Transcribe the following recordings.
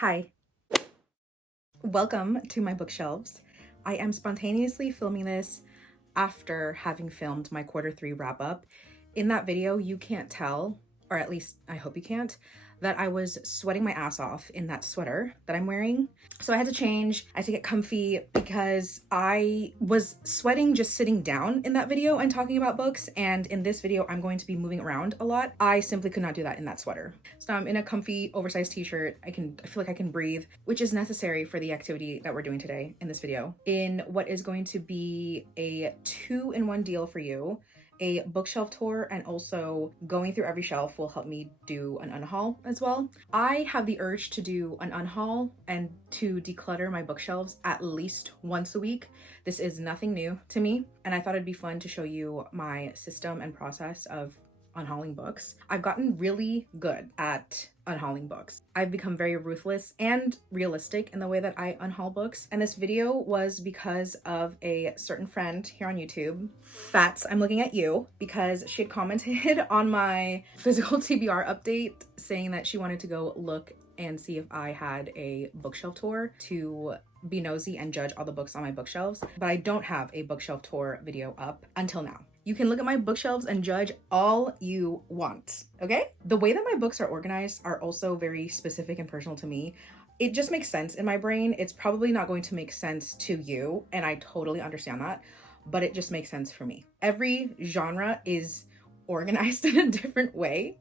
Hi, welcome to my bookshelves. I am spontaneously filming this after having filmed my Q3 wrap up. In that video, you can't tell, or at least I hope you can't, that I was sweating my ass off in that sweater that I'm wearing. So I had to change, I had to get comfy because I was sweating just sitting down in that video and talking about books. And in this video, I'm going to be moving around a lot. I simply could not do that in that sweater. So I'm in a comfy oversized t-shirt. I feel like I can breathe, which is necessary for the activity that we're doing today in this video. In what is going to be a 2-in-1 deal for you. A bookshelf tour, and also going through every shelf will help me do an unhaul as well. I have the urge to do an unhaul and to declutter my bookshelves at least once a week. This is nothing new to me, and I thought it'd be fun to show you my system and process of unhauling books. I've gotten really good at unhauling books. I've become very ruthless and realistic in the way that I unhaul books. And this video was because of a certain friend here on YouTube. Fats, I'm looking at you, because she had commented on my physical TBR update saying that she wanted to go look and see if I had a bookshelf tour to be nosy and judge all the books on my bookshelves. But I don't have a bookshelf tour video up until now. You can look at my bookshelves and judge all you want, okay? The way that my books are organized are also very specific and personal to me. It just makes sense in my brain. It's probably not going to make sense to you, and I totally understand that, but it just makes sense for me. Every genre is organized in a different way.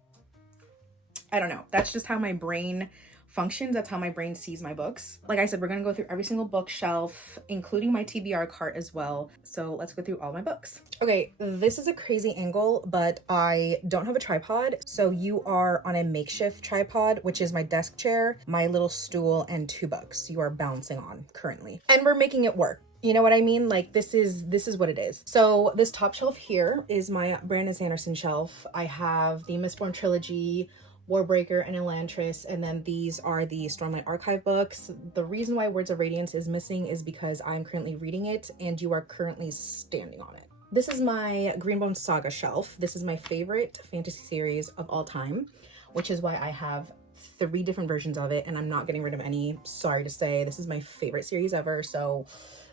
I don't know. That's just how my brain functions. That's how my brain sees my books. Like I said, we're gonna go through every single bookshelf, including my TBR cart as well. So let's go through all my books. Okay, this is a crazy angle, but I don't have a tripod. So you are on a makeshift tripod, which is my desk chair, my little stool, and 2 books you are bouncing on currently. And we're making it work. You know what I mean? Like this is what it is. So this top shelf here is my Brandon Sanderson shelf. I have the Mistborn trilogy, Warbreaker, and Elantris, and then these are the Stormlight Archive books. The reason why Words of Radiance is missing is because I'm currently reading it and you are currently standing on it. This is my Greenbone Saga shelf. This is my favorite fantasy series of all time, which is why I have 3 different versions of it and I'm not getting rid of any. Sorry to say, this is my favorite series ever, so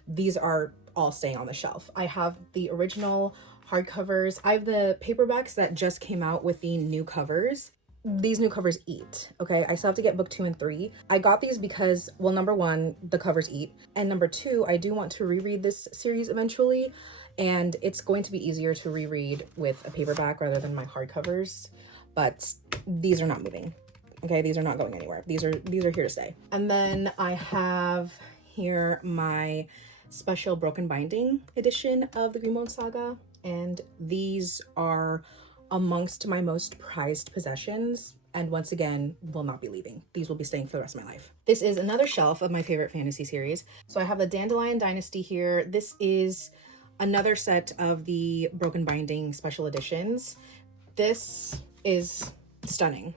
these are all staying on the shelf. I have the original hardcovers. I have the paperbacks that just came out with the new covers. These new covers eat, okay? I still have to get book 2 and 3. I got these because, well, number 1, the covers eat, and number 2, I do want to reread this series eventually, and it's going to be easier to reread with a paperback rather than my hardcovers, but these are not moving, okay? These are not going anywhere. These are here to stay. And then I have here my special broken binding edition of the Greenbone Saga, and these are amongst my most prized possessions, and once again will not be leaving. These will be staying for the rest of my life. This is another shelf of my favorite fantasy series. So I have the Dandelion Dynasty here. This is another set of the broken binding special editions. This is stunning,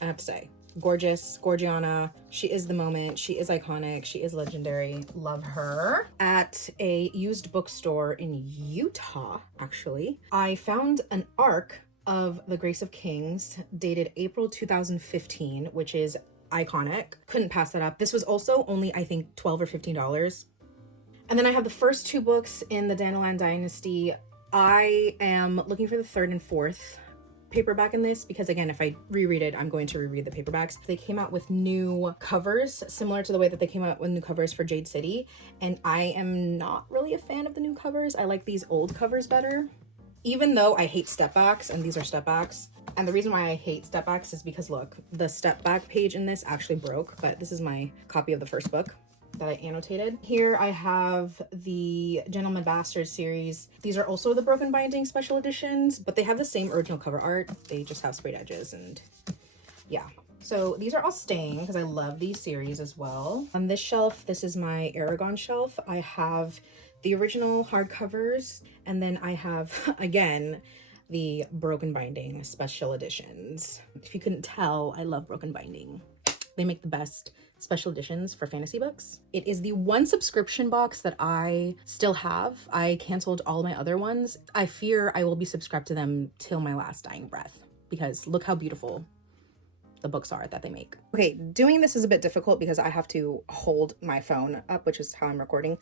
I have to say. Gorgeous, Gorgiana. She is the moment. She is iconic. She is legendary. Love her. At a used bookstore in Utah, actually, I found an ARC of The Grace of Kings dated April 2015, which is iconic. Couldn't pass that up. This was also only, I think, $12 or $15. And then I have the first 2 books in the Dandelion Dynasty. I am looking for the 3rd and 4th paperback in this because, again, if I reread it, I'm going to reread the paperbacks. They came out with new covers similar to the way that they came out with new covers for Jade City, and I am not really a fan of the new covers. I like these old covers better, even though I hate step backs, and these are step backs. And the reason why I hate step backs is because, look, the step back page in this actually broke, but this is my copy of the first book that I annotated. Here I have the Gentleman Bastard series. These are also the broken binding special editions, but they have the same original cover art. They just have sprayed edges, and yeah. So these are all staying because I love these series as well. On this shelf, this is my Aragon shelf. I have the original hardcovers, and then I have, again, the broken binding special editions. If you couldn't tell, I love broken binding. They make the best special editions for fantasy books. It is the one subscription box that I still have. I canceled all my other ones. I fear I will be subscribed to them till my last dying breath because look how beautiful the books are that they make. Okay, doing this is a bit difficult because I have to hold my phone up, which is how I'm recording.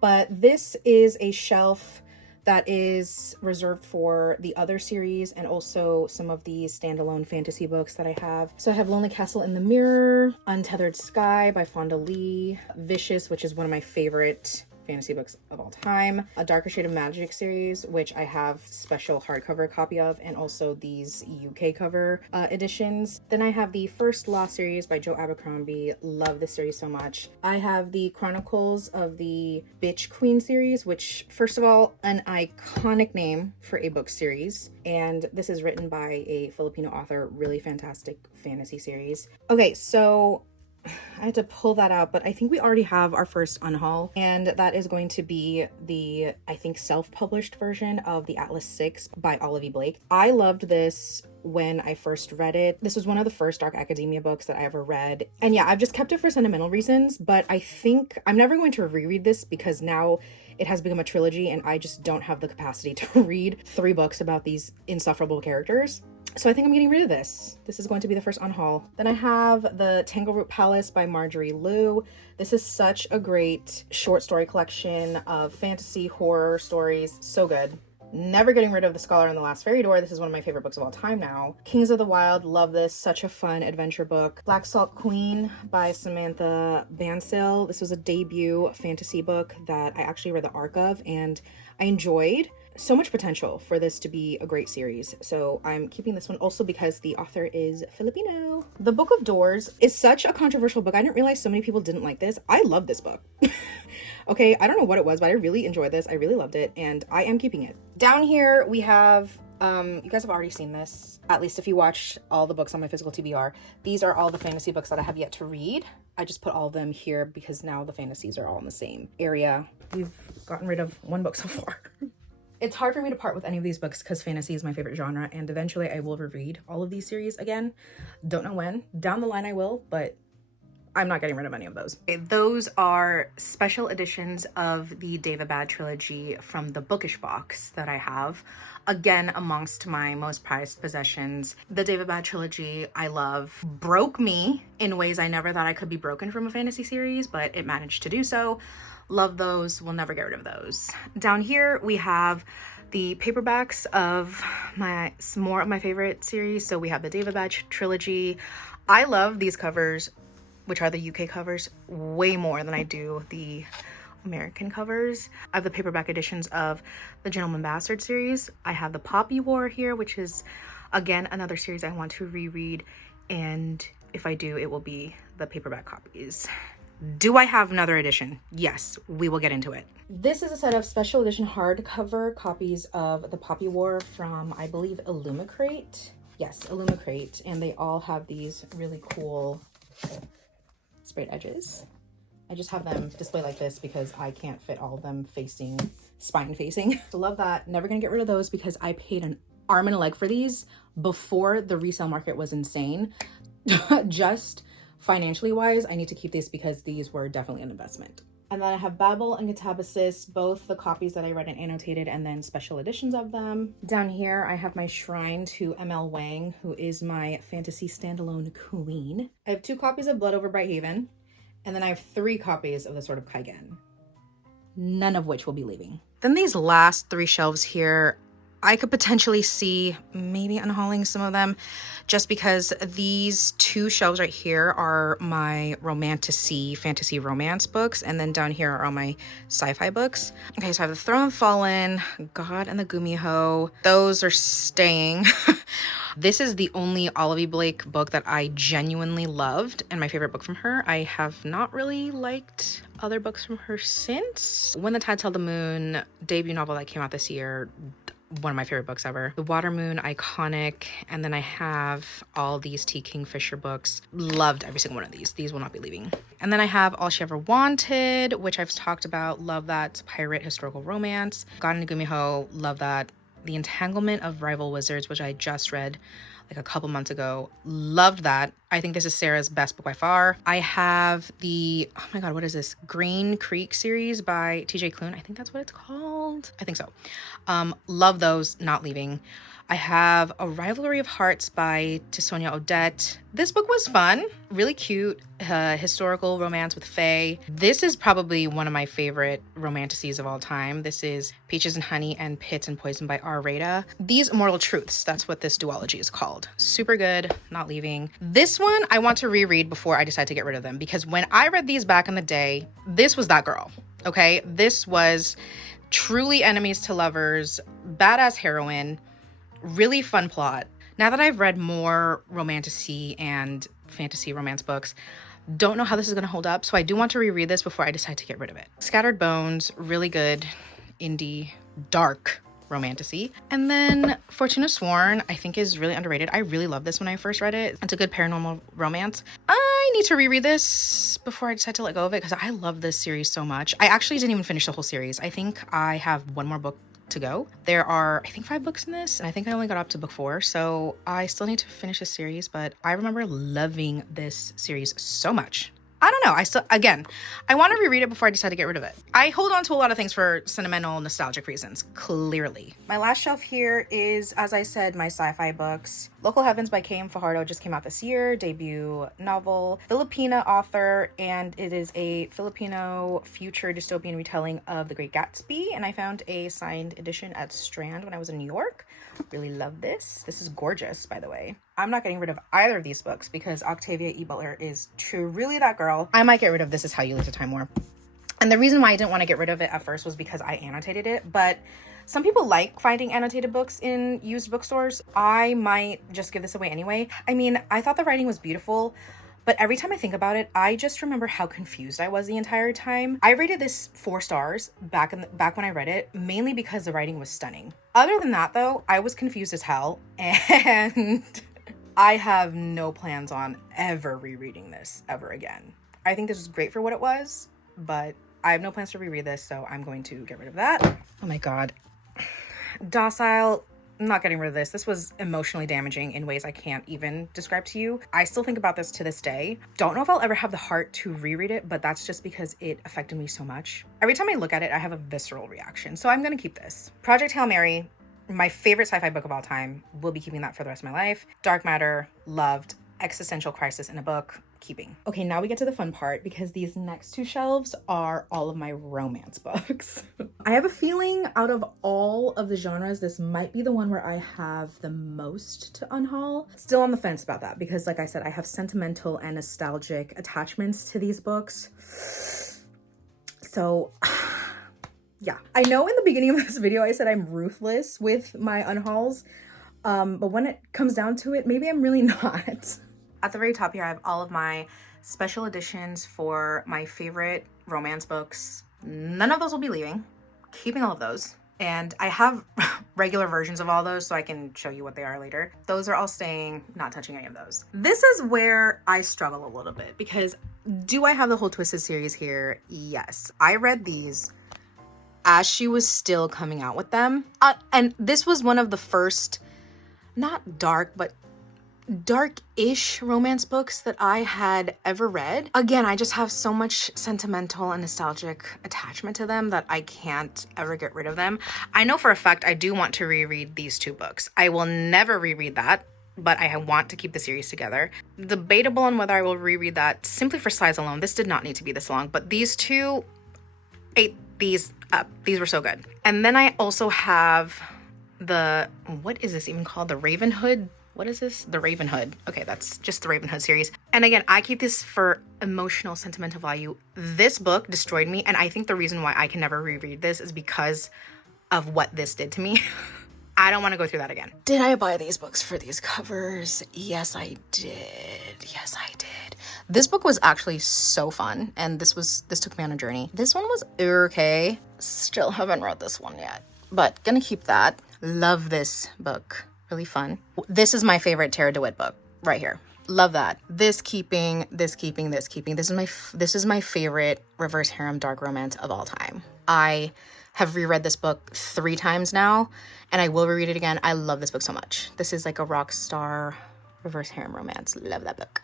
But this is a shelf that is reserved for the other series and also some of the standalone fantasy books that I have. So I have Lonely Castle in the Mirror, Untethered Sky by Fonda Lee, Vicious, which is one of my favorite fantasy books of all time, a Darker Shade of Magic series, which I have special hardcover copy of, and also these UK cover editions. Then I have the First Law series by Joe Abercrombie. Love this series so much. I have the Chronicles of the Bitch Queen series, which, first of all, an iconic name for a book series. And this is written by a Filipino author, really fantastic fantasy series. Okay, so I had to pull that out, but I think we already have our first unhaul, and that is going to be the, I think, self-published version of the Atlas 6 by Olive E. Blake. I loved this when I first read it. This was one of the first dark academia books that I ever read. And yeah, I've just kept it for sentimental reasons, but I think I'm never going to reread this because now it has become a trilogy and I just don't have the capacity to read 3 books about these insufferable characters. So I think I'm getting rid of this. This is going to be the first unhaul. Then I have the Tangleroot Palace by Marjorie Liu. This is such a great short story collection of fantasy horror stories. So good. Never getting rid of The Scholar and the Last Fairy Door. This is one of my favorite books of all time now. Kings of the Wild, love this. Such a fun adventure book. Black Salt Queen by Samantha Bansell. This was a debut fantasy book that I actually read the arc of and I enjoyed. So much potential for this to be a great series. So I'm keeping this one also because the author is Filipino. The Book of Doors is such a controversial book. I didn't realize so many people didn't like this. I love this book. Okay, I don't know what it was, but I really enjoyed this. I really loved it and I am keeping it. Down here we have, you guys have already seen this, at least if you watched all the books on my physical TBR. These are all the fantasy books that I have yet to read. I just put all of them here because now the fantasies are all in the same area. We've gotten rid of one book so far. It's hard for me to part with any of these books because fantasy is my favorite genre, and eventually I will reread all of these series again. Don't know when. Down the line I will, but I'm not getting rid of any of those. Okay, those are special editions of the David Bad trilogy from the bookish box that I have. Again, amongst my most prized possessions. The David Bad trilogy I love. Broke me in ways I never thought I could be broken from a fantasy series, but it managed to do so. Love those. We'll never get rid of those. Down here we have the paperbacks of some more of my favorite series. So we have the David Bad trilogy. I love these covers, which are the UK covers, way more than I do the American covers. I have the paperback editions of the Gentleman Bastard series. I have the Poppy War here, which is again another series I want to reread, and if I do, it will be the paperback copies. Do I have another edition? Yes, we will get into it. This is a set of special edition hardcover copies of the Poppy War from, I believe, Illumicrate. Yes, Illumicrate, and they all have these really cool sprayed edges. I just have them displayed like this because I can't fit all of them spine facing. So love that. Never gonna get rid of those because I paid an arm and a leg for these before the resale market was insane. Just financially wise, I need to keep these because these were definitely an investment. And then I have Babel and Catabasis, both the copies that I read and annotated, and then special editions of them. Down here, I have my shrine to ML Wang, who is my fantasy standalone queen. I have 2 copies of Blood Over Brighthaven, and then I have 3 copies of The Sword of Kaigen, none of which will be leaving. Then these last 3 shelves here, I could potentially see maybe unhauling some of them just because these 2 shelves right here are my romantasy fantasy romance books, and then down here are all my sci-fi books. Okay, so I have The Throne of Fallen, God and the Gumiho. Those are staying. This is the only Olive E. Blake book that I genuinely loved and my favorite book from her. I have not really liked other books from her since. When the Tides Held the Moon, debut novel that came out this year, one of my favorite books ever. The Water Moon, iconic. And then I have all these T. Kingfisher books. Loved every single one of these. These will not be leaving. And then I have All She Ever Wanted, which I've talked about. Love that. Pirate historical romance. God and Gumiho, love that. The Entanglement of Rival Wizards, which I just read like a couple months ago. Loved that. I think this is Sarah's best book by far. I have the, oh my God, what is this? Green Creek series by TJ Klune. I think that's what it's called. I think so. Love those, not leaving. I have A Rivalry of Hearts by Sonia Odette. This book was fun, really cute, historical romance with fae. This is probably one of my favorite romanticises of all time. This is Peaches and Honey and Pits and Poison by R. Rada. These Immortal Truths, that's what this duology is called. Super good, not leaving. This one I want to reread before I decide to get rid of them, because when I read these back in the day, this was that girl, okay? This was truly enemies to lovers, badass heroine, really fun plot. Now that I've read more romantasy and fantasy romance books, don't know how this is going to hold up, so I do want to reread this before I decide to get rid of it. Scattered Bones, really good indie dark romantasy. And then Fortuna Sworn, I think is really underrated. I really loved this when I first read it. It's a good paranormal romance. I need to reread this before I decide to let go of it, because I love this series so much. I actually didn't even finish the whole series. I think I have one more book to go. There are, I think, 5 books in this, and I think I only got up to book 4, so I still need to finish this series, but I remember loving this series so much. I don't know. I want to reread it before I decide to get rid of it. I hold on to a lot of things for sentimental, nostalgic reasons, clearly. My last shelf here is, as I said, my sci-fi books. Local Heavens by K.M. Fajardo just came out this year, debut novel, Filipina author, and it is a Filipino future dystopian retelling of The Great Gatsby, and I found a signed edition at Strand when I was in New York. Really love this. This is gorgeous, by the way. I'm not getting rid of either of these books because Octavia E. Butler is truly that girl. I might get rid of This Is How You Lose a Time War. And the reason why I didn't want to get rid of it at first was because I annotated it, but some people like finding annotated books in used bookstores. I might just give this away anyway. I mean, I thought the writing was beautiful, but every time I think about it, I just remember how confused I was the entire time. I rated this 4 stars back when I read it, mainly because the writing was stunning. Other than that, though, I was confused as hell, and I have no plans on ever rereading this ever again. I think this was great for what it was, but I have no plans to reread this, so I'm going to get rid of that. Oh my god. Docile. I'm not getting rid of this. This was emotionally damaging in ways I can't even describe to you. I still think about this to this day. Don't know if I'll ever have the heart to reread it, but that's just because it affected me so much. Every time I look at it, I have a visceral reaction, so I'm gonna keep this. Project Hail Mary, my favorite sci-fi book of all time. Will be keeping that for the rest of my life. Dark Matter, loved. Existential crisis in a book, keeping. Okay, now we get to the fun part, because these next 2 shelves are all of my romance books. I have a feeling out of all of the genres, this might be the one where I have the most to unhaul. Still on the fence about that, because like I said, I have sentimental and nostalgic attachments to these books. So yeah, I know in the beginning of this video I said I'm ruthless with my unhauls, but when it comes down to it, maybe I'm really not. At the very top here, I have all of my special editions for my favorite romance books. None of those will be leaving. Keeping all of those. And I have regular versions of all those, so I can show you what they are later. Those are all staying, not touching any of those. This is where I struggle a little bit, because do I have the whole Twisted series here? Yes. I read these as she was still coming out with them. And this was one of the first, not dark, but dark-ish romance books that I had ever read. Again, I just have so much sentimental and nostalgic attachment to them that I can't ever get rid of them. I know for a fact I do want to reread these 2 books. I will never reread that, but I want to keep the series together. Debatable on whether I will reread that simply for size alone. This did not need to be this long, but these 2 ate these up. These were so good. And then I also have the, what is this even called? The Ravenhood? What is this? The Ravenhood. Okay, that's just the Ravenhood series. And again, I keep this for emotional, sentimental value. This book destroyed me, and I think the reason why I can never reread this is because of what this did to me. I don't want to go through that again. Did I buy these books for these covers? Yes, I did. Yes, I did. This book was actually so fun, and this took me on a journey. This one was okay. Still haven't read this one yet, but gonna keep that. Love this book. Really fun. This is my favorite Tara DeWitt book right here. Love that. This keeping. This is my favorite reverse harem dark romance of all time. I have reread this book 3 times now, and I will reread it again. I love this book so much. This is like a rock star reverse harem romance. Love that book.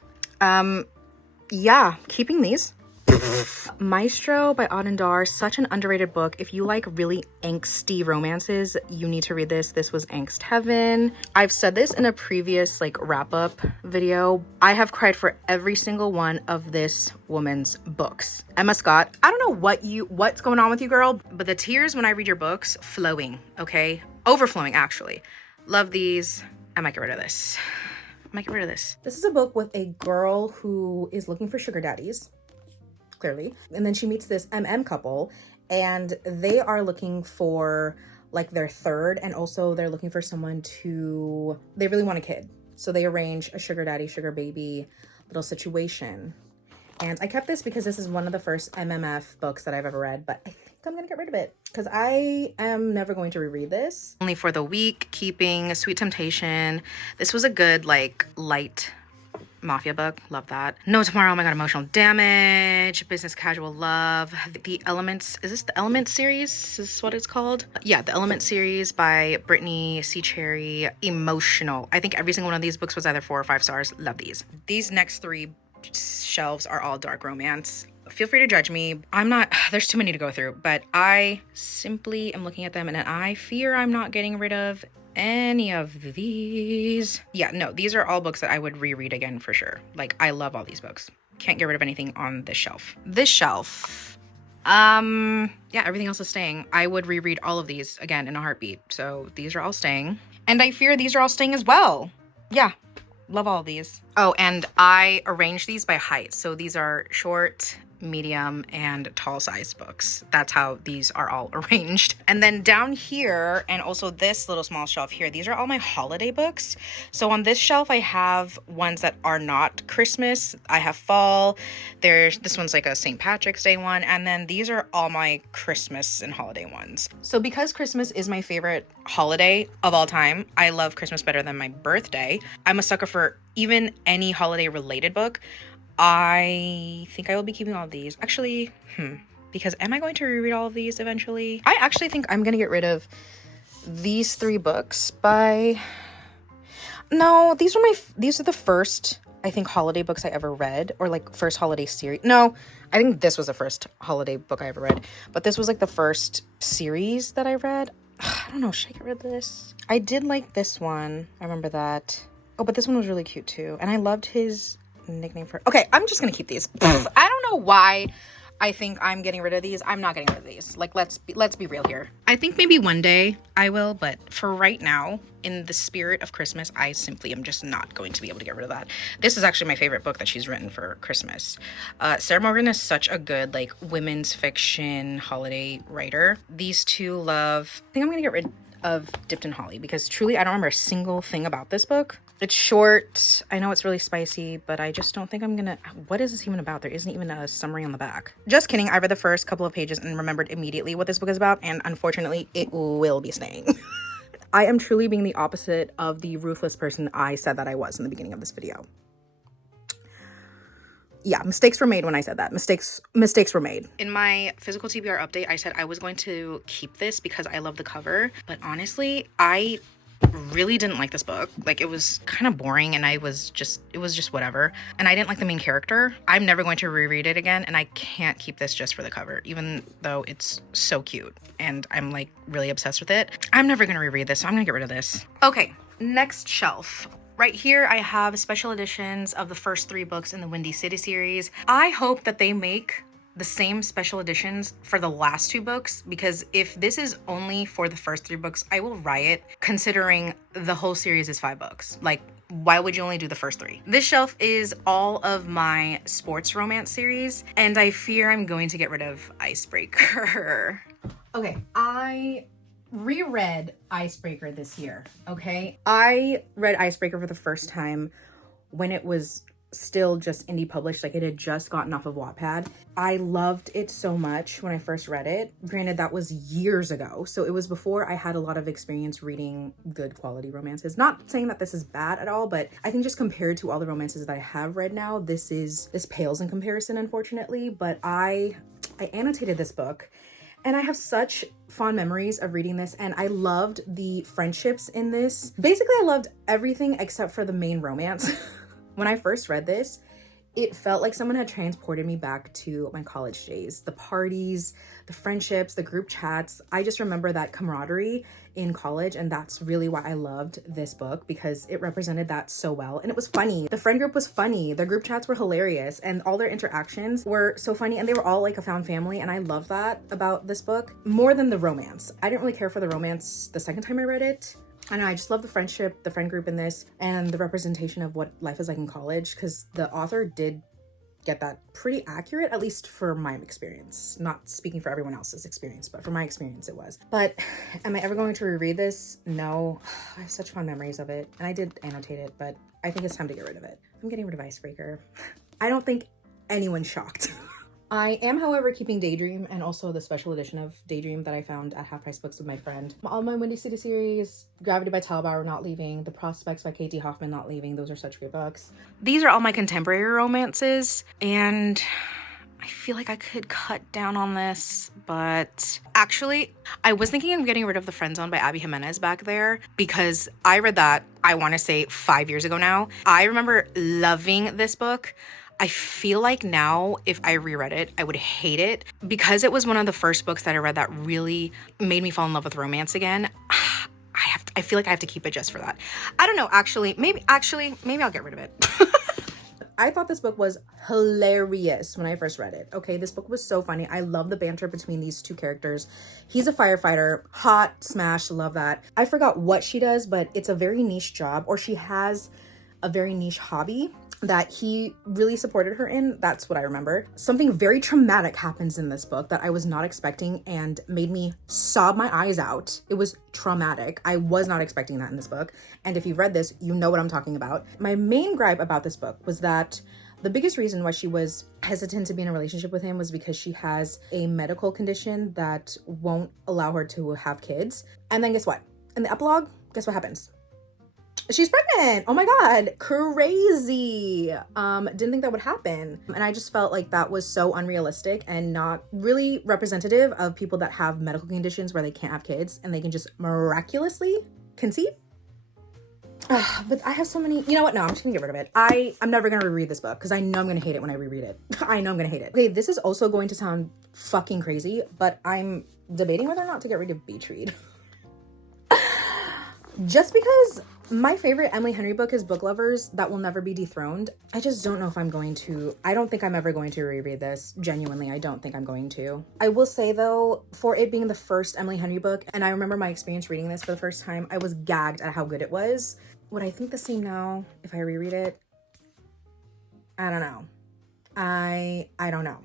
Yeah, keeping these. Maestro by Adendar, such an underrated book. If you like really angsty romances, you need to read this. This was angst heaven. I've said this in a previous like wrap up video. I have cried for every single one of this woman's books. Emma Scott, I don't know what's going on with you, girl, but the tears when I read your books, flowing, okay? Overflowing, actually. Love these. I might get rid of this. This is a book with a girl who is looking for sugar daddies, clearly. And then she meets this couple, and they are looking for like their third, and also they're looking for someone they really want a kid. So they arrange a sugar daddy, sugar baby little situation. And I kept this because this is one of the first MMF books that I've ever read, but I think I'm gonna get rid of it because I am never going to reread this. Only for the Week, Keeping, Sweet Temptation. This was a good like light mafia book. Love that. No Tomorrow. Oh my god. Emotional Damage. Business Casual Love. The Elements. Is this the Elements series? Is this what it's called? Yeah, the Elements series by Brittany C. Cherry. Emotional. I think every single one of these books was either 4 or 5 stars. Love these. These next 3 shelves are all dark romance. Feel free to judge me. There's too many to go through, but I simply am looking at them and I fear I'm not getting rid of any of these. Yeah, no, these are all books that I would reread again for sure. Like, I love all these books. Can't get rid of anything on this shelf. Yeah, everything else is staying. I would reread all of these again in a heartbeat. So these are all staying. And I fear these are all staying as well. Yeah. Love all of these. Oh, and I arranged these by height. So these are short, medium, and tall size books. That's how these are all arranged. And then down here, and also this little small shelf here, these are all my holiday books. So on this shelf, I have ones that are not Christmas. I have fall. This one's like a St. Patrick's Day one. And then these are all my Christmas and holiday ones. So because Christmas is my favorite holiday of all time, I love Christmas better than my birthday. I'm a sucker for even any holiday related book. I think I will be keeping all of these. Actually, because am I going to reread all of these eventually? I actually think I'm going to get rid of these 3 books No, these are the first, I think, holiday books I ever read, or like first holiday series. No, I think this was the first holiday book I ever read, but this was like the first series that I read. I don't know, should I get rid of this? I did like this one. I remember that. Oh, but this one was really cute too. And I loved his nickname for... Okay, I'm just gonna keep these. I don't know why I think I'm getting rid of these. I'm not getting rid of these. Like, let's be real here. I think maybe one day I will, but for right now, in the spirit of Christmas, I simply am just not going to be able to get rid of that. This is actually my favorite book that she's written for Christmas. Sarah Morgan is such a good, like, women's fiction holiday writer. These two love... I think I'm gonna get rid of Dipped in Holly because truly I don't remember a single thing about this book. It's short. I know it's really spicy, but I just don't think I'm gonna... What is this even about? There isn't even a summary on the back. Just kidding. I read the first couple of pages and remembered immediately what this book is about, and unfortunately, it will be staying. I am truly being the opposite of the ruthless person I said that I was in the beginning of this video. Yeah, mistakes were made when I said that. Mistakes were made. In my physical TBR update, I said I was going to keep this because I love the cover, but honestly, I really didn't like this book. Like, it was kind of boring and it was just whatever. And I didn't like the main character. I'm never going to reread it again, and I can't keep this just for the cover, even though it's so cute and I'm like really obsessed with it. I'm never gonna reread this, so I'm gonna get rid of this. Okay, next shelf. Right here, I have special editions of the first 3 books in the Windy City series. I hope that they make the same special editions for the last 2 books, because if this is only for the first 3 books, I will riot, considering the whole series is 5 books. Like, why would you only do the first 3? This shelf is all of my sports romance series, and I fear I'm going to get rid of Icebreaker. Okay, I reread Icebreaker this year, okay? I read Icebreaker for the first time when it was still just indie published, like it had just gotten off of Wattpad. I loved it so much when I first read it. Granted, that was years ago, so it was before I had a lot of experience reading good quality romances. Not saying that this is bad at all, but I think just compared to all the romances that I have read now, this pales in comparison, unfortunately. But I annotated this book, and I have such fond memories of reading this, and I loved the friendships in this. Basically, I loved everything except for the main romance. When I first read this, It felt like someone had transported me back to my college days. The parties, the friendships, the group chats. I just remember that camaraderie in college, and that's really why I loved this book, because it represented that so well. And it was funny. The friend group was funny. The group chats were hilarious, and all their interactions were so funny, and they were all like a found family, and I love that about this book more than the romance. I didn't really care for the romance the second time I read it. I know, I just love the friendship, the friend group in this, and the representation of what life is like in college, because the author did get that pretty accurate, at least for my experience. Not speaking for everyone else's experience, but for my experience it was. But am I ever going to reread this? No. I have such fond memories of it, and I did annotate it, but I think it's time to get rid of it. I'm getting rid of Icebreaker. I don't think anyone's shocked. I am, however, keeping Daydream and also the special edition of Daydream that I found at Half Price Books with my friend. All my Windy City series, Gravity by Talbauer not leaving, The Prospects by K.T. Hoffman not leaving. Those are such great books. These are all my contemporary romances, and I feel like I could cut down on this, but actually, I was thinking of getting rid of The Friend Zone by Abby Jimenez back there, because I read that, I want to say 5 years ago now. I remember loving this book. I feel like now, if I reread it, I would hate it, because it was one of the first books that I read that really made me fall in love with romance again. I feel like I have to keep it just for that. I don't know, maybe I'll get rid of it. I thought this book was hilarious when I first read it. Okay, this book was so funny. I love the banter between these two characters. He's a firefighter, hot, smash, love that. I forgot what she does, but it's a very niche job, or she has a very niche hobby that he really supported her in. That's what I remember. Something very traumatic happens in this book that I was not expecting and made me sob my eyes out. It was traumatic. I was not expecting that in this book. And if you've read this, you know what I'm talking about. My main gripe about this book was that the biggest reason why she was hesitant to be in a relationship with him was because she has a medical condition that won't allow her to have kids. And then guess what? In the epilogue, guess what happens? She's pregnant. Oh my God, crazy. Didn't think that would happen. And I just felt like that was so unrealistic and not really representative of people that have medical conditions where they can't have kids and they can just miraculously conceive. But I have so many, you know what? No, I'm just gonna get rid of it. I'm never gonna reread this book because I know I'm gonna hate it when I reread it. I know I'm gonna hate it. Okay, this is also going to sound fucking crazy, but I'm debating whether or not to get rid of Beach Read. Just because my favorite Emily Henry book is Book Lovers That Will Never Be Dethroned. I just don't know if I'm going to. I don't think I'm ever going to reread this. Genuinely, I don't think I'm going to. I will say though, for it being the first Emily Henry book, and I remember my experience reading this for the first time, I was gagged at how good it was. Would I think the same now if I reread it? I don't know. I don't know.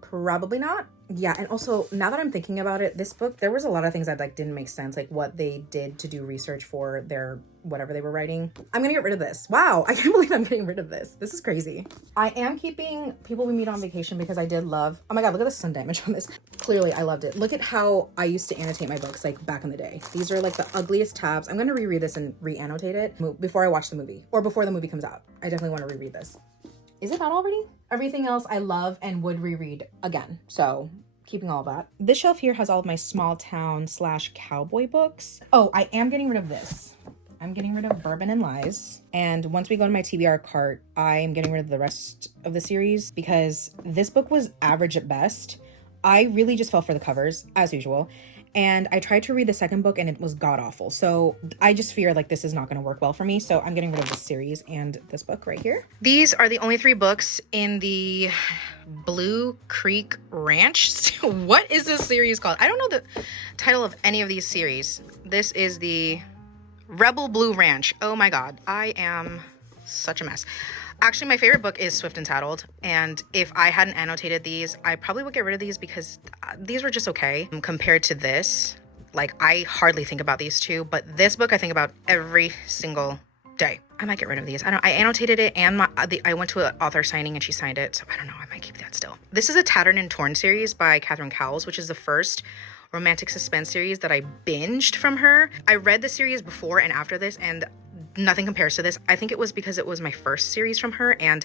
Probably not. Yeah, and also now that I'm thinking about it, this book, there was a lot of things that like didn't make sense, like what they did to do research for their whatever they were writing. I'm gonna get rid of this. Wow, I can't believe I'm getting rid of this. This is crazy. I am keeping People We Meet on Vacation because I did love, oh my God, look at the sun damage on this. Clearly I loved it. Look at how I used to annotate my books like back in the day. These are like the ugliest tabs. I'm gonna reread this and re-annotate it before I watch the movie or before the movie comes out. I definitely want to reread this. Is it not already? Everything else I love and would reread again. So keeping all of that. This shelf here has all of my small town / cowboy books. Oh, I am getting rid of this. I'm getting rid of Bourbon and Lies. And once we go to my TBR cart, I'm getting rid of the rest of the series because this book was average at best. I really just fell for the covers as usual. And I tried to read the second book and it was god awful. So I just fear like this is not going to work well for me. So I'm getting rid of this series and this book right here. These are the only 3 books in the Blue Creek Ranch. What is this series called? I don't know the title of any of these series. This is the Rebel Blue Ranch. Oh my God, I am such a mess. Actually, my favorite book is Swift and Tattled, and if I hadn't annotated these, I probably would get rid of these because these were just okay compared to this. Like, I hardly think about these two, but this book I think about every single day. I might get rid of these. I annotated it, and I went to an author signing and she signed it, so I don't know. I might keep that still. This is a Tattered and Torn series by Catherine Cowles, which is the first romantic suspense series that I binged from her. I read the series before and after this, and nothing compares to this. I think it was because it was my first series from her, and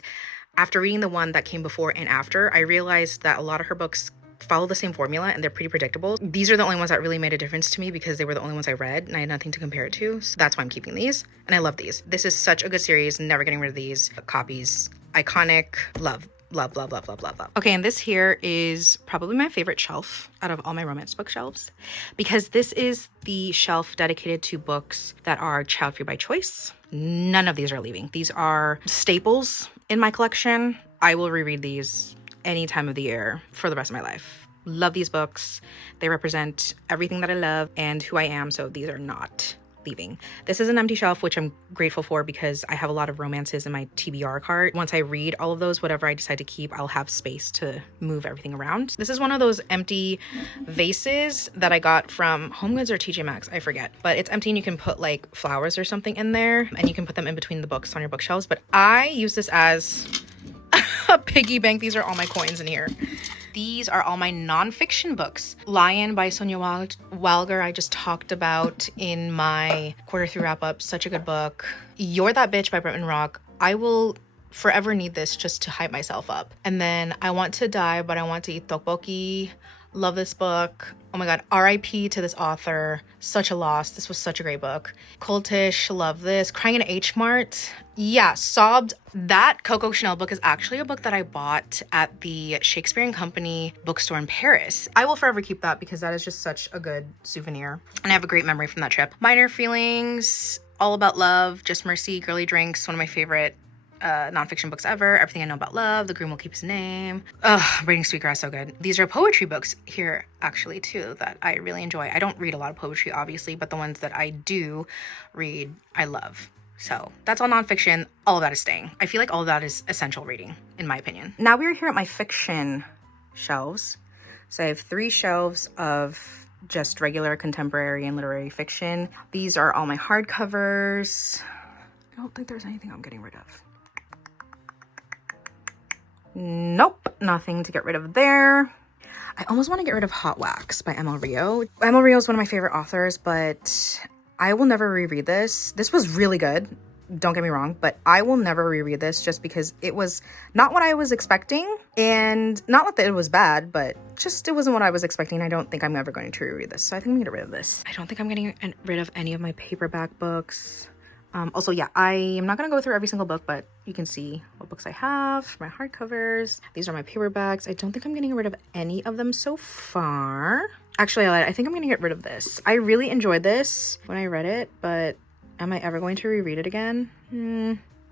after reading the one that came before and after, I realized that a lot of her books follow the same formula and they're pretty predictable. These are the only ones that really made a difference to me because they were the only ones I read and I had nothing to compare it to, so that's why I'm keeping these, and I love these. This is such a good series, never getting rid of these copies iconic. Love. Love, love, love, love, love, love. Okay, and this here is probably my favorite shelf out of all my romance bookshelves, because this is the shelf dedicated to books that are child-free by choice. None of these are leaving. These are staples in my collection. I will reread these any time of the year for the rest of my life. Love these books. They represent everything that I love and who I am, so these are not leaving. This is an empty shelf, which I'm grateful for because I have a lot of romances in my TBR cart. Once I read all of those, whatever I decide to keep, I'll have space to move everything around. This is one of those empty vases that I got from Home Goods or TJ Maxx, I forget, but it's empty and you can put like flowers or something in there and you can put them in between the books on your bookshelves. But I use this as a piggy bank. These are all my coins in here. These are all my nonfiction books. Lion by Sonia Walger, I just talked about in my Q3 wrap-up. Such a good book. You're That Bitch by Bretman Rock. I will forever need this just to hype myself up. And then I Want to Die, but I Want to Eat Tteokbokki. Love this book. Oh my god, RIP to this author. Such a loss. This was such a great book. Cultish, love this. Crying in H Mart. Yeah, sobbed. That Coco Chanel book is actually a book that I bought at the Shakespeare and Company bookstore in Paris. I will forever keep that because that is just such a good souvenir. And I have a great memory from that trip. Minor Feelings, All About Love, Just Mercy, Girly Drinks, one of my favorite nonfiction books ever. Everything I Know About Love, The Groom Will Keep His Name. Ugh, Reading Sweetgrass, so good. These are poetry books here actually too that I really enjoy. I don't read a lot of poetry obviously, but the ones that I do read, I love. So that's all nonfiction. All of that is staying. I feel like all of that is essential reading in my opinion. Now we're here at my fiction shelves. So I have 3 shelves of just regular contemporary and literary fiction. These are all my hardcovers. I don't think there's anything I'm getting rid of. Nope, nothing to get rid of there. I almost want to get rid of Hot Wax by Emil Rio. Emil Rio is one of my favorite authors, but I will never reread this. This was really good, don't get me wrong, but I will never reread this just because it was not what I was expecting. And not that it was bad, but just it wasn't what I was expecting. I don't think I'm ever going to reread this. So I think I'm gonna get rid of this. I don't think I'm getting rid of any of my paperback books. Also, yeah, I am not going to go through every single book, but you can see what books I have, my hardcovers. These are my paperbacks. I don't think I'm getting rid of any of them so far. Actually, I think I'm going to get rid of this. I really enjoyed this when I read it, but am I ever going to reread it again?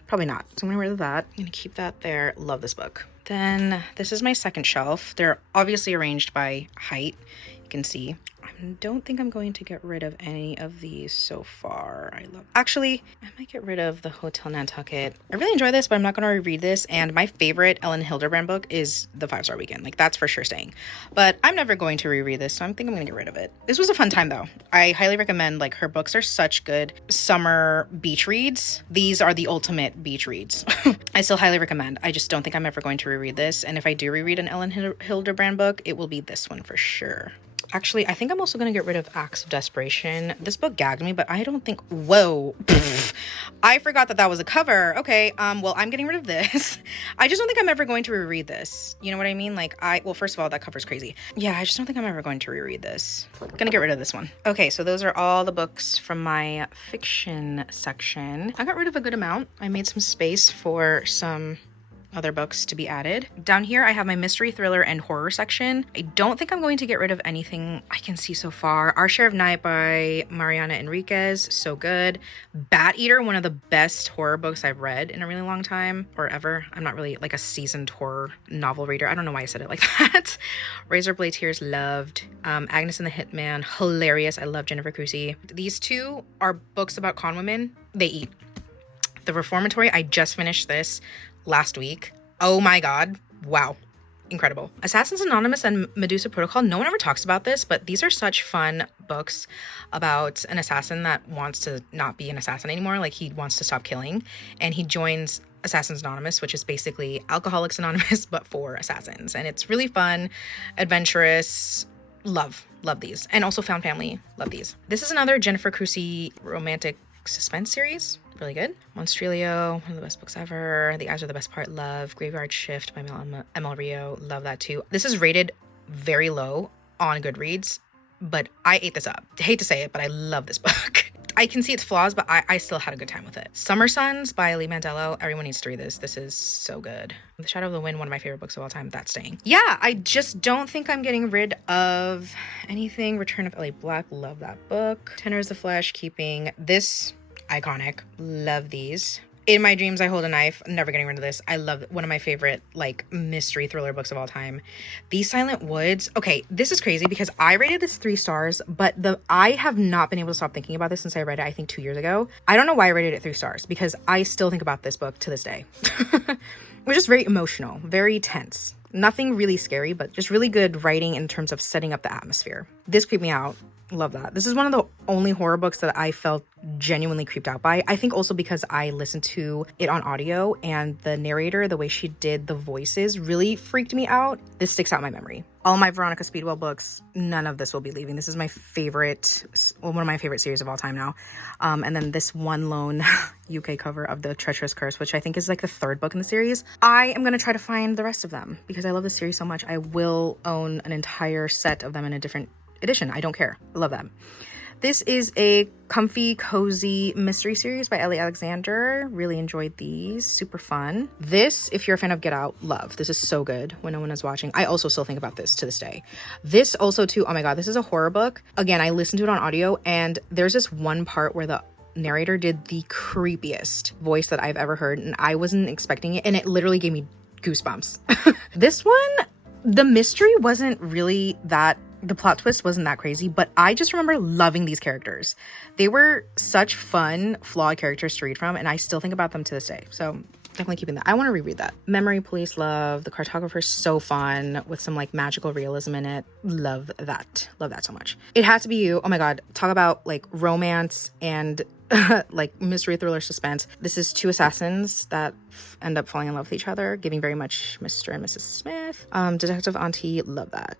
Probably not. So I'm going to get rid of that. I'm going to keep that there. Love this book. Then this is my second shelf. They're obviously arranged by height. You can see. I don't think I'm going to get rid of any of these so far. Actually, I might get rid of the Hotel Nantucket. I really enjoy this, but I'm not going to reread this. And my favorite Ellen Hilderbrand book is The 5-Star Weekend. Like, that's for sure staying. But I'm never going to reread this, so I think I'm going to get rid of it. This was a fun time, though. I highly recommend, like, her books are such good summer beach reads. These are the ultimate beach reads. I still highly recommend. I just don't think I'm ever going to reread this. And if I do reread an Ellen Hilderbrand book, it will be this one for sure. Actually, I think I'm also going to get rid of Acts of Desperation. This book gagged me, but I don't think... Whoa. I forgot that was a cover. Okay, well, I'm getting rid of this. I just don't think I'm ever going to reread this. You know what I mean? Like, well, first of all, that cover's crazy. Yeah, I just don't think I'm ever going to reread this. Gonna get rid of this one. Okay, so those are all the books from my fiction section. I got rid of a good amount. I made some space for some other books to be added. Down here, I have my mystery, thriller, and horror section. I don't think I'm going to get rid of anything I can see so far. Our Share of Night by Mariana Enriquez, so good. Bat Eater, one of the best horror books I've read in a really long time, or ever. I'm not really like a seasoned horror novel reader. I don't know why I said it like that. Razor Blade Tears, loved. Agnes and the Hitman, hilarious. I love Jennifer Crusie. These two are books about con women. They eat. The Reformatory, I just finished this last week. Oh my god, wow, incredible. Assassins Anonymous and Medusa Protocol, no one ever talks about this, but these are such fun books about an assassin that wants to not be an assassin anymore. Like, he wants to stop killing, and he joins Assassins Anonymous, which is basically Alcoholics Anonymous but for assassins, and it's really fun, adventurous. Love these. And also Found Family, love these. This is another Jennifer Crusie romantic suspense series. Really good. Monstrilio, one of the best books ever. The Eyes Are the Best Part, love. Graveyard Shift by Emil Rio, love that too. This is rated very low on Goodreads, but I ate this up. I hate to say it, but I love this book. I can see its flaws, but I still had a good time with it. Summer Suns by Lee Mandello. Everyone needs to read this. This is so good. The Shadow of the Wind, one of my favorite books of all time. That's staying. Yeah, I just don't think I'm getting rid of anything. Return of Ellie Black. Love that book. Tenors of Flesh. Keeping this. Iconic. Love these. In My Dreams I Hold a Knife. Never getting rid of this. I love it. One of my favorite like mystery thriller books of all time. These Silent Woods. Okay, this is crazy because I rated this 3 stars, but I have not been able to stop thinking about this since I read it, I think 2 years ago. I don't know why I rated it 3 stars because I still think about this book to this day. It was just very emotional, very tense. Nothing really scary, but just really good writing in terms of setting up the atmosphere. This creeped me out. Love that. This is one of the only horror books that I felt genuinely creeped out by. I think also because I listened to it on audio and the narrator, the way she did the voices really freaked me out. This sticks out in my memory. All my Veronica Speedwell books, none of this will be leaving. This is my favorite, well, one of my favorite series of all time now. And then this one lone UK cover of The Treacherous Curse, which I think is like the 3rd book in the series. I am going to try to find the rest of them because I love this series so much. I will own an entire set of them in a different edition. I don't care. I love them. This is a comfy, cozy mystery series by Ellie Alexander. Really enjoyed these. Super fun. This, if you're a fan of Get Out, love. This is so good when no one is watching. I also still think about this to this day. This also too, oh my god, this is a horror book. Again, I listened to it on audio and there's this one part where the narrator did the creepiest voice that I've ever heard and I wasn't expecting it and it literally gave me goosebumps. This one, the mystery wasn't really that, the plot twist wasn't that crazy, but I just remember loving these characters. They were such fun, flawed characters to read from, and I still think about them to this day. So definitely keeping that. I want to reread that. Memory Police, love. The Cartographer's so fun with some like magical realism in it. Love that. Love that so much. It Has to Be You. Oh my god. Talk about like romance and like mystery thriller suspense. This is 2 assassins that end up falling in love with each other, giving very much Mr. and Mrs. Smith. Detective Auntie. Love that.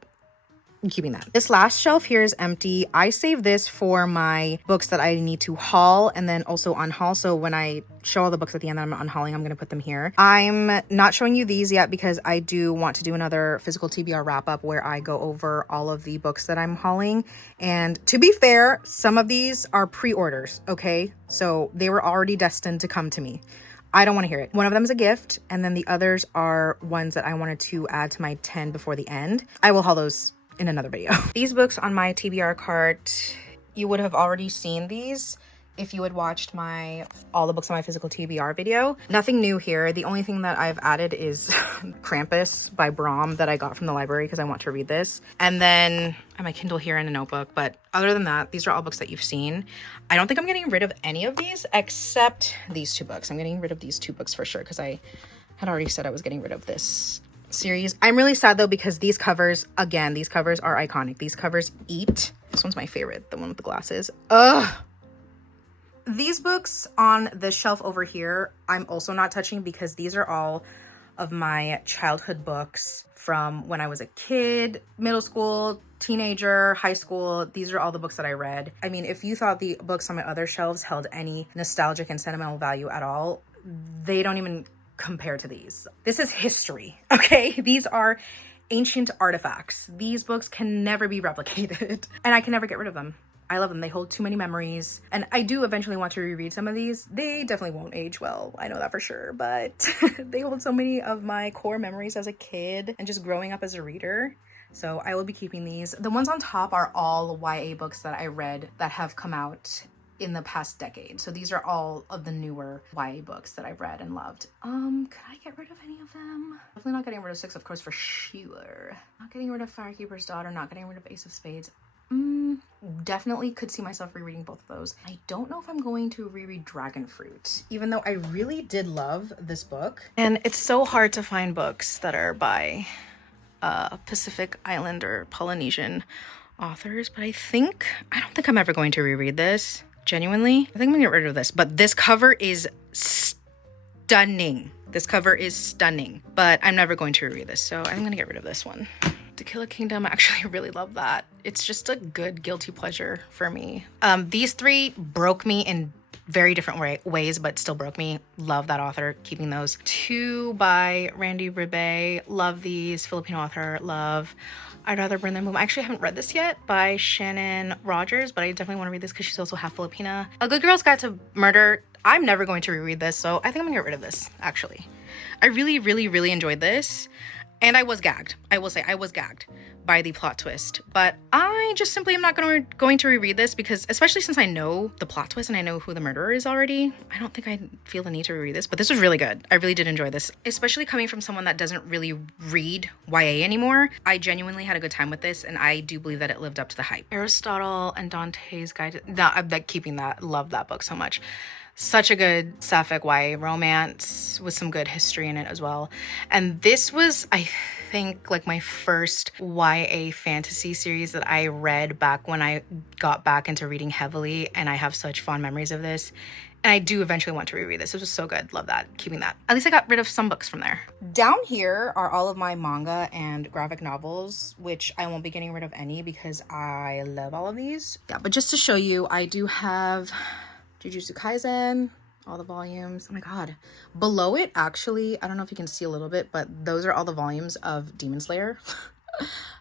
I'm keeping that. This last shelf here is empty. I save this for my books that I need to haul and then also unhaul. So when I show all the books at the end that I'm unhauling, I'm going to put them here. I'm not showing you these yet because I do want to do another physical TBR wrap up where I go over all of the books that I'm hauling. And to be fair, some of these are pre-orders, okay? So they were already destined to come to me. I don't want to hear it. One of them is a gift, and then the others are ones that I wanted to add to my 10 before the end. I will haul those in another video. These books on my TBR cart, you would have already seen these if you had watched all the books on my physical TBR video. Nothing new here. The only thing that I've added is Krampus by Brahm that I got from the library because I want to read this. And then I have my Kindle here and a notebook. But other than that, these are all books that you've seen. I don't think I'm getting rid of any of these except these 2 books. I'm getting rid of these 2 books for sure because I had already said I was getting rid of this series. I'm really sad though because these covers, again, these covers are iconic. These covers eat. This one's my favorite, the one with the glasses. Ugh. These books on the shelf over here, I'm also not touching because these are all of my childhood books from when I was a kid, middle school, teenager, high school. These are all the books that I read. I mean, if you thought the books on my other shelves held any nostalgic and sentimental value at all, they don't even compare to these. This is history, okay? These are ancient artifacts. These books can never be replicated and I can never get rid of them. I love them. They hold too many memories. And I do eventually want to reread some of these. They definitely won't age well. I know that for sure. But they hold so many of my core memories as a kid and just growing up as a reader. So I will be keeping these. The ones on top are all YA books that I read that have come out in the past decade. So these are all of the newer YA books that I've read and loved. Could I get rid of any of them? Definitely not getting rid of 6, of course, for sure. Not getting rid of Firekeeper's Daughter, not getting rid of Ace of Spades. Definitely could see myself rereading both of those. I don't know if I'm going to reread Dragon Fruit, even though I really did love this book. And it's so hard to find books that are by Pacific Island or Polynesian authors, but I don't think I'm ever going to reread this. Genuinely, I think I'm gonna get rid of this, but this cover is stunning. This cover is stunning, but I'm never going to reread this, so I'm gonna get rid of this one. To Kill a Kingdom, I actually really love that. It's just a good guilty pleasure for me. These 3 broke me in very different ways, but still broke me. Love that author. Keeping those. 2 by Randy Ribay. Love these. Filipino author. Love I'd Rather Burn Than Move. I actually haven't read this yet, by Shannon Rogers, but I definitely want to read this because she's also half Filipina. A Good Girl's Guide to Murder. I'm never going to reread this, so I think I'm gonna get rid of this, actually. I really enjoyed this, and I was gagged. I will say I was gagged by the plot twist, but I just simply am not going to reread this because, especially since I know the plot twist and I know who the murderer is already, I don't think I feel the need to reread this. But this was really good. I really did enjoy this, especially coming from someone that doesn't really read YA anymore. I genuinely had a good time with this, and I do believe that it lived up to the hype. Aristotle and Dante's Guide to... No, I'm like keeping that. Love that book so much. Such a good sapphic YA romance with some good history in it as well. And this was, I think, like my first YA fantasy series that I read back when I got back into reading heavily, and I have such fond memories of this. And I do eventually want to reread this. It was so good. Love that. Keeping that. At least I got rid of some books from there. Down here are all of my manga and graphic novels, which I won't be getting rid of any because I love all of these. Yeah, but just to show you, I do have Jujutsu Kaisen, all the volumes. Oh my god. Below it, actually, I don't know if you can see a little bit, but those are all the volumes of Demon Slayer,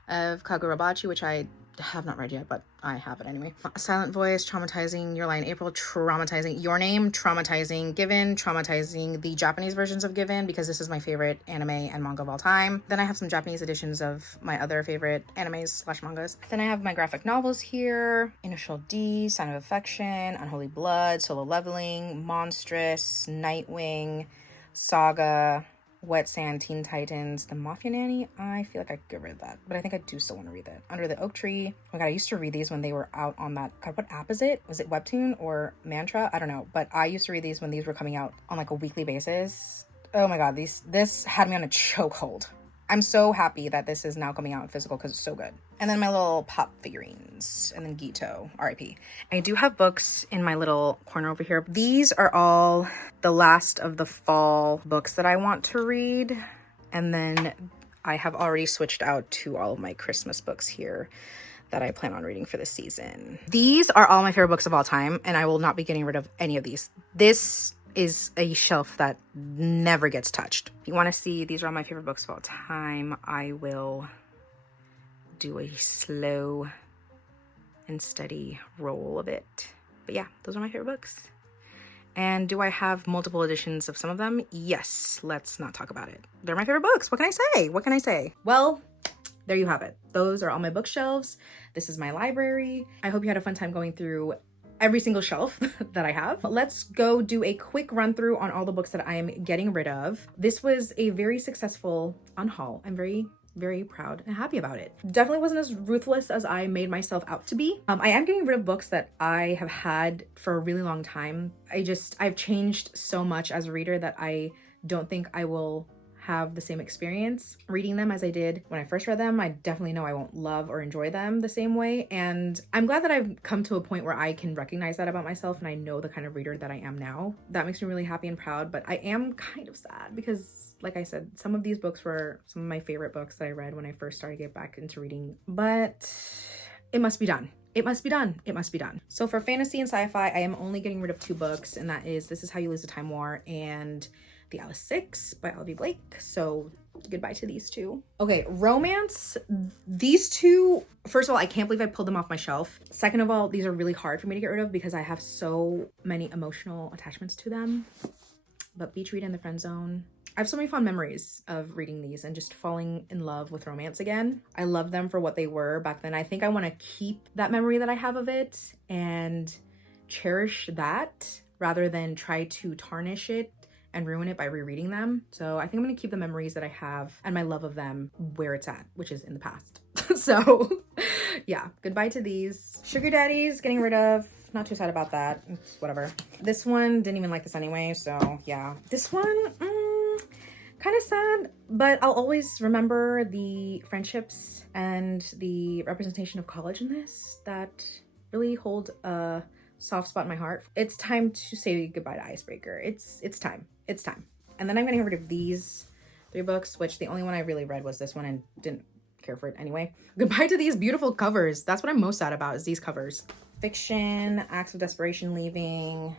of Kagurabachi, which I have not read yet, but I have it anyway. Silent Voice, traumatizing. Your Lie in April, traumatizing. Your Name, traumatizing. Given, traumatizing. The Japanese versions of Given, because this is my favorite anime and manga of all time. Then I have some Japanese editions of my other favorite animes / mangas. Then I have my graphic novels here. Initial D, Sign of Affection, Unholy Blood, Solo Leveling, Monstrous, Nightwing, Saga, Wet Sand, Teen Titans, The Mafia Nanny. I feel like I could get rid of that, but I think I do still want to read that. Under the Oak Tree. Oh my god, I used to read these when they were out on that, god, what app is it? Was it Webtoon or Mantra? I don't know, but I used to read these when these were coming out on like a weekly basis. Oh my god, this had me on a chokehold. I'm so happy that this is now coming out in physical because it's so good. And then my little pop figurines, and then Gito, RIP. I do have books in my little corner over here. These are all the last of the fall books that I want to read. And then I have already switched out to all of my Christmas books here that I plan on reading for this season. These are all my favorite books of all time, and I will not be getting rid of any of these. This is a shelf that never gets touched. If you want to see, these are all my favorite books of all time. I will do a slow and steady roll of it. But yeah, those are my favorite books. And do I have multiple editions of some of them? Yes. Let's not talk about it. They're my favorite books. What can I say? What can I say? Well, there you have it. Those are all my bookshelves. This is my library. I hope you had a fun time going through every single shelf that I have. Let's go do a quick run through on all the books that I'm getting rid of. This was a very successful unhaul. I'm very proud and happy about it. Definitely wasn't as ruthless as I made myself out to be. I am getting rid of books that I have had for a really long time. I've changed so much as a reader that I don't think I will have the same experience reading them as I did when I first read them. I definitely know I won't love or enjoy them the same way. And I'm glad that I've come to a point where I can recognize that about myself and I know the kind of reader that I am now. That makes me really happy and proud, but I am kind of sad because, like I said, some of these books were some of my favorite books that I read when I first started to get back into reading, but it must be done. It must be done. It must be done. So for fantasy and sci-fi, I am only getting rid of 2 books, and that is This Is How You Lose the Time War and The Alice 6 by Olivia Blake. So goodbye to these 2. Okay, romance. These 2, first of all, I can't believe I pulled them off my shelf. Second of all, these are really hard for me to get rid of because I have so many emotional attachments to them. But Beach Read and The Friend Zone. I have so many fond memories of reading these and just falling in love with romance again. I love them for what they were back then. I think I want to keep that memory that I have of it and cherish that rather than try to tarnish it and ruin it by rereading them. So I think I'm gonna keep the memories that I have and my love of them where it's at, which is in the past. So yeah, goodbye to these. Sugar Daddies, getting rid of. Not too sad about that. It's whatever. This one, didn't even like this anyway, so yeah. This one, kind of sad, but I'll always remember the friendships and the representation of college in this that really hold a soft spot in my heart. It's time to say goodbye to Icebreaker. It's time. It's time. And then I'm getting rid of these 3 books, which the only one I really read was this one and didn't care for it anyway. Goodbye to these beautiful covers. That's what I'm most sad about, is these covers. Fiction, Acts of Desperation, Leaving,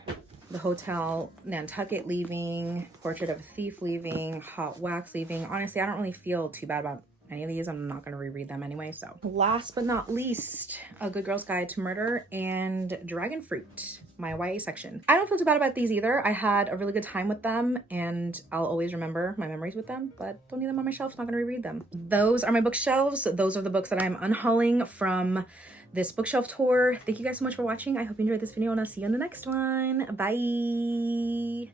The Hotel, Nantucket leaving, Portrait of a Thief leaving, Hot Wax leaving. Honestly, I don't really feel too bad about any of these. I'm not going to reread them anyway. So last but not least, A Good Girl's Guide to Murder and Dragon Fruit, my YA section. I don't feel too bad about these either. I had a really good time with them and I'll always remember my memories with them, but don't need them on my shelf. Not going to reread them. Those are my bookshelves. Those are the books that I'm unhauling from this bookshelf tour. Thank you guys so much for watching. I hope you enjoyed this video and I'll see you in the next one. Bye.